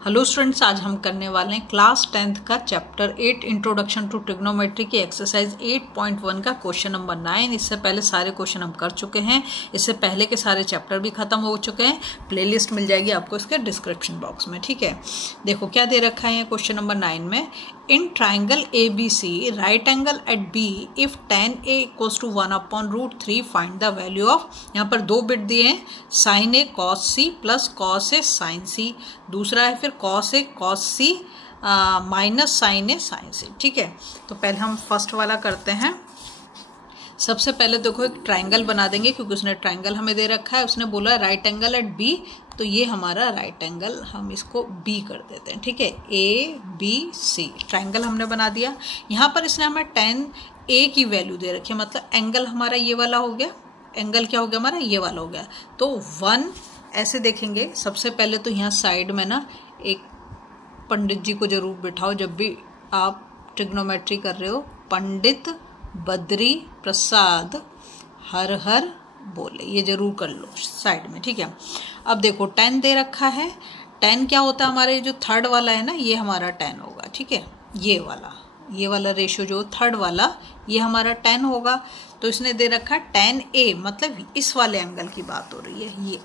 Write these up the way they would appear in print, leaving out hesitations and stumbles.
Hello students, आज हम करने वाले हैं क्लास 10th का चैप्टर 8 इंट्रोडक्शन टू ट्रिग्नोमेट्री की एक्सरसाइज 8.1 का क्वेश्चन नंबर 9। इससे पहले सारे क्वेश्चन हम कर चुके हैं, इससे पहले के सारे चैप्टर भी खत्म हो चुके हैं। प्लेलिस्ट मिल जाएगी आपको इसके डिस्क्रिप्शन बॉक्स में, ठीक है। देखो क्या दे रखा है क्वेश्चन नंबर 9 में, in triangle ABC right angle at B if tan A equals to 1/√3 find the value of, यहाँ पर दो बिट दिए हैं, sin A cos C plus cos A sin C, दूसरा है फिर cos A cos C minus sin A sin C, ठीक है। तो पहले हम फर्स्ट वाला करते हैं। सबसे पहले देखो एक ट्राइंगल बना देंगे, क्योंकि उसने ट्राइंगल हमें दे रखा है, उसने बोला राइट एंगल एट B, तो ये हमारा राइट एंगल, हम इसको B कर देते हैं, ठीक है। ABC ट्राइंगल हमने बना दिया। यहाँ पर इसने हमें tan A की वैल्यू दे रखी है, मतलब एंगल हमारा ये वाला हो गया, एंगल क्या हो गया हमारा, ये वाला हो गया। तो 1 ऐसे देखेंगे। सबसे पहले तो यहाँ साइड में ना एक पंडित जी को जरूर बिठाओ, जब भी आप ट्रिग्नोमेट्री कर रहे हो, पंडित बद्री प्रसाद हर हर बोले, ये जरूर कर लो साइड में, ठीक है। अब देखो tan दे रखा है, tan क्या होता है हमारे, जो थर्ड वाला है ना, ये हमारा tan होगा, ठीक है। ये वाला रेशियो जो थर्ड वाला, ये हमारा tan होगा। तो इसने दे रखा है tan A, मतलब इस वाले एंगल की बात हो रही है ये,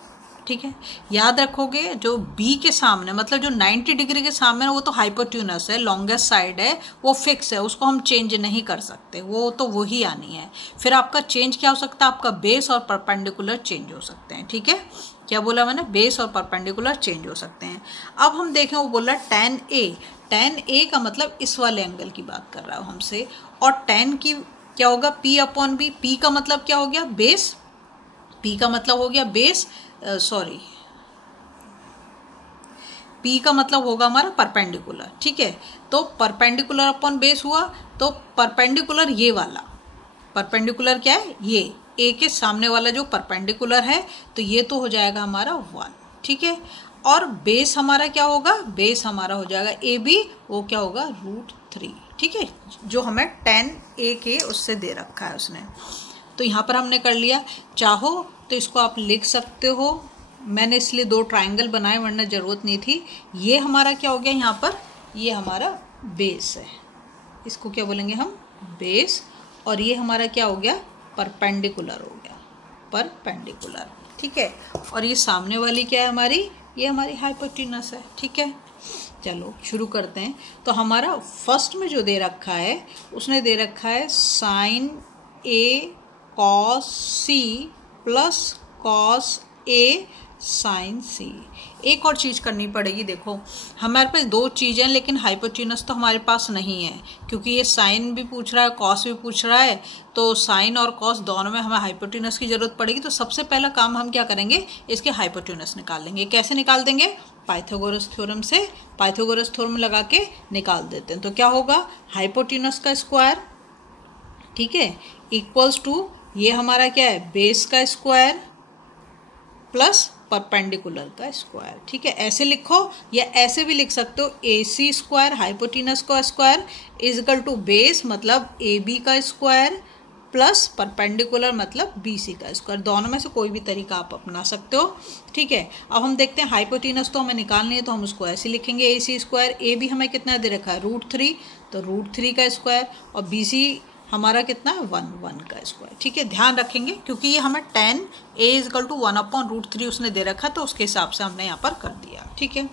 ठीक है। याद रखोगे जो B के सामने, मतलब जो 90 डिग्री के सामने है, वो तो हाइपोट्यूनस है, लॉन्गेस्ट साइड है, वो फिक्स है, उसको हम चेंज नहीं कर सकते, वो तो वही आनी है। फिर आपका चेंज क्या हो सकता है, आपका बेस और परपेंडिकुलर चेंज हो सकते हैं, ठीक है। क्या बोला मैंने, बेस और परपेंडिकुलर चेंज हो सकते हैं। अब हम देखें, वो बोला tan A का मतलब इस वाले एंगल की बात कर रहा है हमसे, और tan की क्या होगा, P/B। P का मतलब क्या हो गया, बेस, P का मतलब हो गया बेस, P का मतलब होगा हमारा परपेंडिकुलर, ठीक है। तो परपेंडिकुलर अपॉन बेस हुआ, तो परपेंडिकुलर ये वाला, परपेंडिकुलर क्या है, ये A के सामने वाला जो परपेंडिकुलर है, तो ये तो हो जाएगा हमारा 1, ठीक है। और बेस हमारा क्या होगा, बेस हमारा हो जाएगा AB, वो क्या होगा √3, ठीक है, जो हमें tan A के उससे दे रखा है उसने। तो यहाँ पर हमने कर लिया। चाहो तो इसको आप लिख सकते हो, मैंने इसलिए 2 ट्राइंगल बनाए, वरना ज़रूरत नहीं थी। ये हमारा क्या हो गया यहाँ पर, ये हमारा बेस है, इसको क्या बोलेंगे हम, बेस। और ये हमारा क्या हो गया, परपेंडिकुलर हो गया, परपेंडिकुलर, ठीक है। और ये सामने वाली क्या है हमारी, ये हमारी हाइपोटेन्यूस है, ठीक है। चलो शुरू करते हैं। तो हमारा फर्स्ट में जो दे रखा है, उसने दे रखा है sin A cos C plus cos A sin C। एक और चीज़ करनी पड़ेगी, देखो हमारे पास 2 चीज़ें, लेकिन हाइपोटेन्यूस तो हमारे पास नहीं है, क्योंकि ये साइन भी पूछ रहा है, कॉस भी पूछ रहा है, तो साइन और कॉस दोनों में हमें हाइपोटेन्यूस की ज़रूरत पड़ेगी। तो सबसे पहला काम हम क्या करेंगे, इसके हाइपोटेन्यूस निकाल लेंगे। कैसे निकाल देंगे, पाइथागोरस थ्योरम से, पाइथागोरस थ्योरम लगा के निकाल देते हैं। तो क्या होगा, हाइपोटेन्यूस का स्क्वायर, ठीक है, इक्वल्स टू, ये हमारा क्या है, बेस का स्क्वायर प्लस परपेंडिकुलर का स्क्वायर, ठीक है। ऐसे लिखो, या ऐसे भी लिख सकते हो, AC स्क्वायर हाइपोटेन्यूस का square is equal to base मतलब AB का स्क्वायर प्लस परपेंडिकुलर मतलब BC का स्क्वायर। दोनों में से कोई भी तरीका आप अपना सकते हो, ठीक है। अब हम देखते हैं हाइपोटेन्यूस तो हमें निकालनी है, तो हम उसको ऐसे लिखेंगे, AC स्क्वायर, AB हमें कितना दे रखा है √3, तो √3 का स्क्वायर, और BC हमारा कितना है 1 का स्क्वायर, ठीक है। ध्यान रखेंगे, क्योंकि ये हमें tan A इक्वल टू 1/√3 उसने दे रखा, तो उसके हिसाब से हमने यहाँ पर कर दिया, ठीक है।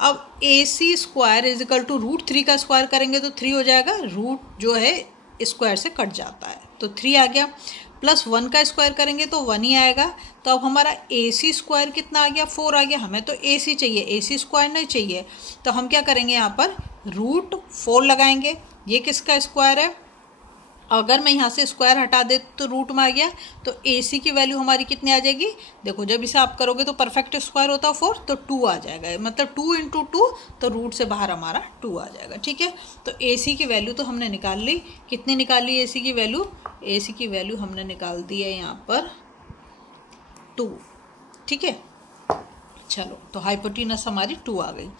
अब AC square is equal to √3 का स्क्वायर करेंगे तो 3 हो जाएगा, रूट जो है स्क्वायर से कट जाता है, तो 3 आ गया, प्लस 1 का स्क्वायर करेंगे तो 1 ही आएगा। तो अब हमारा AC स्क्वायर कितना आ गया, 4 आ गया। हमें तो AC चाहिए, AC स्क्वायर नहीं चाहिए, तो हम क्या करेंगे, यहाँ पर √4 लगाएंगे। ये किसका स्क्वायर है, अगर मैं यहाँ से स्क्वायर हटा दे तो रूट में आ गया, तो AC की वैल्यू हमारी कितनी आ जाएगी, देखो जब इसे आप करोगे तो परफेक्ट स्क्वायर होता है 4, तो 2 आ जाएगा, मतलब 2 × 2, तो रूट से बाहर हमारा 2 आ जाएगा, ठीक है। तो AC की वैल्यू तो हमने निकाल ली, कितनी निकाली AC की वैल्यू, AC की वैल्यू हमने निकाल दी है यहाँ पर 2, ठीक है। चलो, तो हाइपोटेन्यूस हमारी 2 आ गई।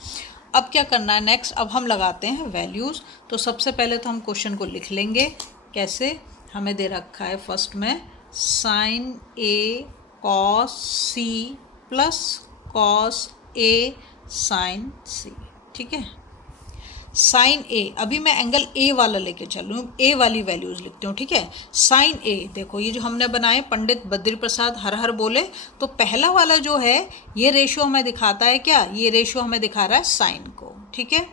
अब क्या करना है नेक्स्ट, अब हम लगाते हैं वैल्यूज़। तो सबसे पहले तो हम क्वेश्चन को लिख लेंगे, कैसे, हमें दे रखा है फर्स्ट में sin A cos C plus cos A sine C, ठीक है। साइन ए, अभी मैं एंगल ए वाला लेके चल रही हूँ, ए वाली वैल्यूज लिखती हूँ, ठीक है। साइन ए, देखो ये जो हमने बनाए पंडित बद्री प्रसाद हर हर बोले, तो पहला वाला जो है ये रेशियो हमें दिखाता है क्या, ये रेशियो हमें दिखा रहा है साइन को, ठीक है।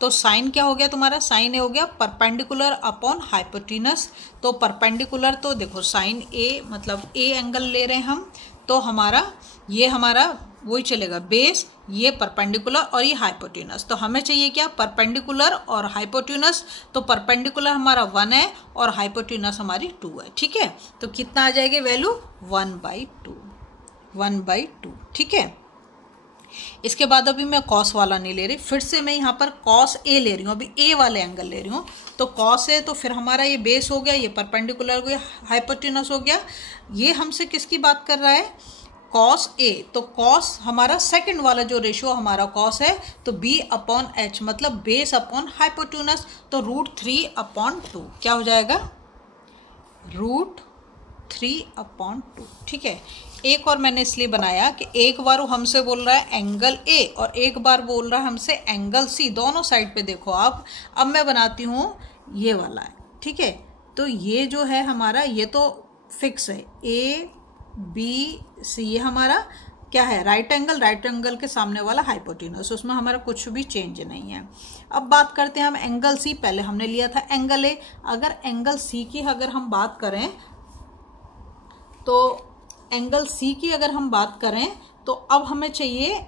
तो साइन क्या हो गया तुम्हारा, साइन ए हो गया परपेंडिकुलर अपॉन हाइपोटेनस। तो परपेंडिकुलर तो देखो साइन ए मतलब ए एंगल ले रहे हैं हम, तो हमारा ये हमारा वही चलेगा बेस, ये परपेंडिकुलर और ये हाइपोटेनस। तो हमें चाहिए क्या, परपेंडिकुलर और हाइपोटेनस। तो परपेंडिकुलर हमारा 1 है और हाइपोटेनस हमारी 2 है, ठीक है। तो कितना आ जाएगी वैल्यू 1/2, 1/2, ठीक है। इसके बाद अभी मैं कॉस वाला नहीं ले रही, फिर से मैं यहाँ पर कॉस ए ले रही हूँ, अभी ए वाले एंगल ले रही हूँ। तो कॉस ए, तो फिर हमारा ये बेस हो गया, ये परपेंडिकुलर हो गया, हाइपोटेनस हो गया। ये हमसे किसकी बात कर रहा है, कॉस ए। तो कॉस हमारा सेकंड वाला जो रेशियो हमारा कॉस है, तो बी अपॉन एच मतलब बेस अपॉन हाइपोटेनस। तो √3/2 क्या हो जाएगा, √3/2, ठीक है। एक और मैंने इसलिए बनाया कि एक बार वो हमसे बोल रहा है एंगल ए और एक बार बोल रहा है हमसे एंगल सी, दोनों साइड पे देखो आप। अब मैं बनाती हूँ ये वाला है, ठीक है। तो ये जो है हमारा, ये तो फिक्स है, ए बी सी, ये हमारा क्या है, राइट एंगल के सामने वाला हाइपोटेनस, उसमें हमारा कुछ भी चेंज नहीं है। अब बात करते हैं हम एंगल सी, पहले हमने लिया था एंगल ए। अगर एंगल सी की अगर हम बात करें, तो एंगल सी की अगर हम बात करें, तो अब हमें चाहिए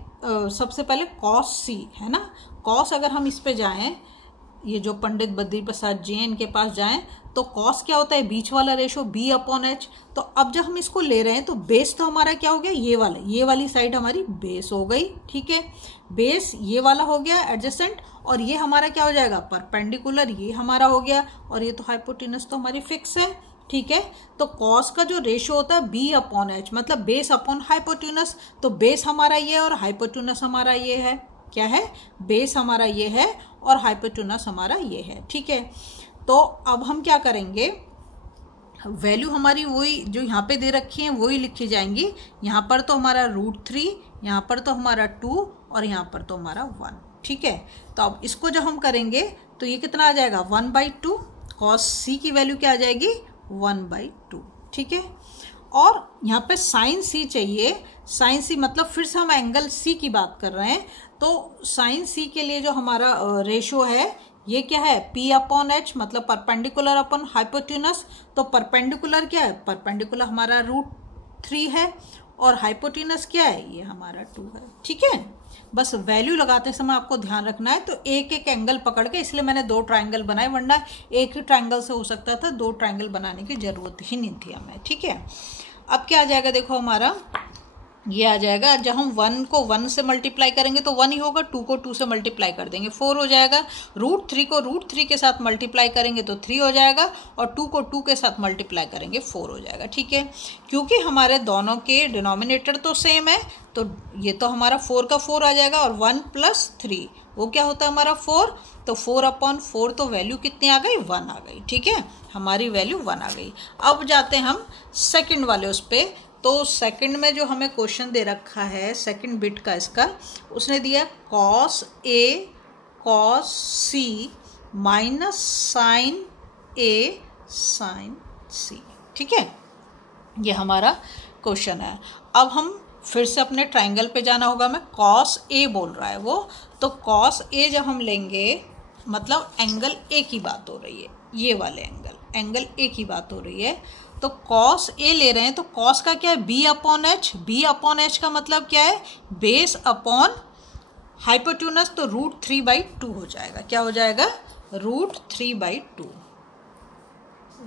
सबसे पहले कॉस सी, है ना। कॉस अगर हम इस पे जाएं, ये जो पंडित बद्री प्रसाद जी हैं इनके पास जाएं, तो कॉस क्या होता है, बीच वाला रेशो बी अपॉन एच। तो अब जब हम इसको ले रहे हैं, तो बेस तो हमारा क्या हो गया, ये वाली साइड हमारी बेस हो गई, ठीक है। बेस ये वाला हो गया एडजेसेंट, और ये हमारा क्या हो जाएगा, परपेंडिकुलर, ये हमारा हो गया, और ये तो हाइपोटेनस तो हमारी फिक्स है, ठीक है। तो कॉस का जो रेशो होता है बी अपॉन एच मतलब बेस अपॉन हाइपोटेनस। तो बेस हमारा ये और हाइपोटेनस हमारा ये है, क्या है, बेस हमारा ये है और हाइपोटेनस हमारा ये है, ठीक है। तो अब हम क्या करेंगे, वैल्यू हमारी वही जो यहाँ पे दे रखी है वही लिखी जाएंगी। यहाँ पर तो हमारा √3, यहाँ पर तो हमारा 2 और यहाँ पर तो हमारा 1, ठीक है। तो अब इसको जब हम करेंगे तो ये कितना आ जाएगा, 1/2। कॉस सी की वैल्यू क्या आ जाएगी, 1/2, ठीक है। और यहाँ पे साइन सी चाहिए, साइन सी मतलब फिर से हम एंगल सी की बात कर रहे हैं। तो साइन सी के लिए जो हमारा रेशो है ये क्या है, P अपॉन एच मतलब परपेंडिकुलर अपॉन हाइपोटेनस। तो परपेंडिकुलर क्या है, परपेंडिकुलर हमारा √3 है और हाइपोटेनस क्या है, ये हमारा 2 है, ठीक है। बस वैल्यू लगाते समय आपको ध्यान रखना है। तो एक एक एंगल पकड़ के, इसलिए मैंने 2 ट्रायंगल बनाए, वरना एक ही ट्रायंगल से हो सकता था, 2 ट्रायंगल बनाने की जरूरत ही नहीं थी हमें, ठीक है। अब क्या आ जाएगा, देखो हमारा ये आ जाएगा, जब हम 1 को 1 से मल्टीप्लाई करेंगे तो 1 ही होगा, 2 को 2 से मल्टीप्लाई कर देंगे 4 हो जाएगा, √3 को √3 के साथ मल्टीप्लाई करेंगे तो 3 हो जाएगा, और 2 को 2 के साथ मल्टीप्लाई करेंगे 4 हो जाएगा, ठीक है। क्योंकि हमारे दोनों के डिनोमिनेटर तो सेम है, तो ये तो हमारा 4 का 4 आ जाएगा, और 1 + 3 वो क्या होता है हमारा 4। तो 4/4 तो वैल्यू कितनी आ गई, 1 आ गई, ठीक है, हमारी वैल्यू 1 आ गई। अब जाते हैं हम सेकंड वाले उस पर। तो सेकंड में जो हमें क्वेश्चन दे रखा है सेकंड बिट का इसका, उसने दिया cos A cos C minus sin A sin C, ठीक है, ये हमारा क्वेश्चन है। अब हम फिर से अपने ट्रायंगल पे जाना होगा, मैं cos A बोल रहा है वो, तो cos A जब हम लेंगे मतलब एंगल A की बात हो रही है, ये वाले एंगल A की बात हो रही है। तो cos A ले रहे हैं, तो cos का क्या है, B upon H, B upon H का मतलब क्या है, बेस अपॉन हाइपोटेनस। तो √3/2 हो जाएगा, क्या हो जाएगा, √3/2,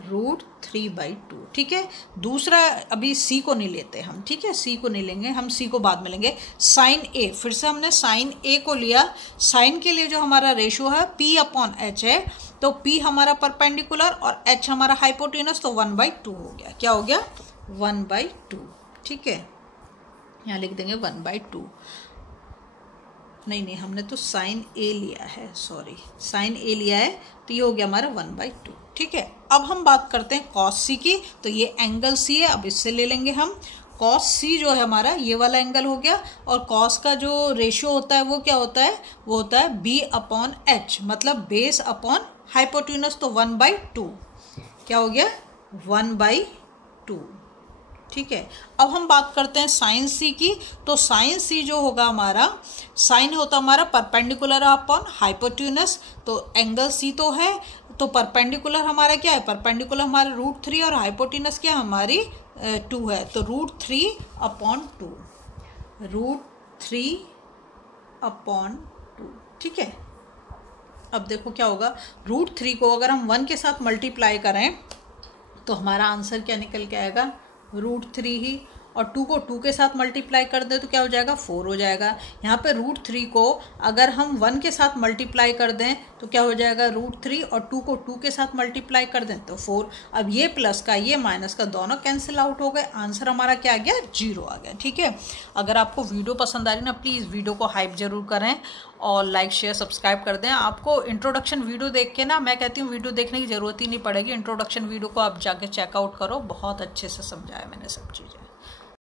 √3/2, ठीक है। दूसरा अभी C को नहीं लेते हम, ठीक है, C को नहीं लेंगे हम, C को बाद में लेंगे। sin A, फिर से हमने sin A को लिया, sin के लिए जो हमारा रेशो है P अपॉन एच है, तो P हमारा परपेंडिकुलर और H हमारा हाइपोटेनस, तो 1/2 हो गया, क्या हो गया, 1/2, ठीक है। यहाँ लिख देंगे 1/2, नहीं हमने तो sin A लिया है, सॉरी sin A लिया है, तो ये हो गया हमारा 1/2, ठीक है। अब हम बात करते हैं cos C की, तो ये एंगल C है, अब इससे ले लेंगे हम कॉस सी जो है हमारा ये वाला एंगल हो गया, और कॉस का जो रेशियो होता है वो क्या होता है, वो होता है बी अपॉन एच, मतलब बेस अपॉन हाइपोटेन्यूस, तो 1/2 क्या हो गया 1/2। ठीक है, अब हम बात करते हैं साइन सी की। तो साइन सी जो होगा हमारा, साइन होता हमारा परपेंडिकुलर अपॉन हाइपोटेन्यूस, तो एंगल सी तो है, तो परपेंडिकुलर हमारा क्या है, परपेंडिकुलर हमारा √3 और हाइपोटेन्यूस क्या हमारी 2 है, तो √3/2, √3/2। ठीक है, अब देखो क्या होगा, √3 को अगर हम 1 के साथ मल्टीप्लाई करें तो हमारा आंसर क्या निकल के आएगा, √3 ही, और 2 को 2 के साथ मल्टीप्लाई कर दें तो क्या हो जाएगा 4 हो जाएगा। यहाँ पे √3 को अगर हम 1 के साथ मल्टीप्लाई कर दें तो क्या हो जाएगा √3, और 2 को 2 के साथ मल्टीप्लाई कर दें तो 4। अब ये प्लस का ये माइनस का दोनों कैंसिल आउट हो गए, आंसर हमारा क्या आ गया 0 आ गया। ठीक है, अगर आपको वीडियो पसंद आ रही ना, प्लीज़ वीडियो को हाइप जरूर करें और लाइक शेयर सब्सक्राइब कर दें। आपको इंट्रोडक्शन वीडियो देख के ना, मैं कहती हूँ वीडियो देखने की ज़रूरत ही नहीं पड़ेगी, इंट्रोडक्शन वीडियो को आप जाके चेकआउट करो, बहुत अच्छे से समझाया मैंने सब चीज़ें।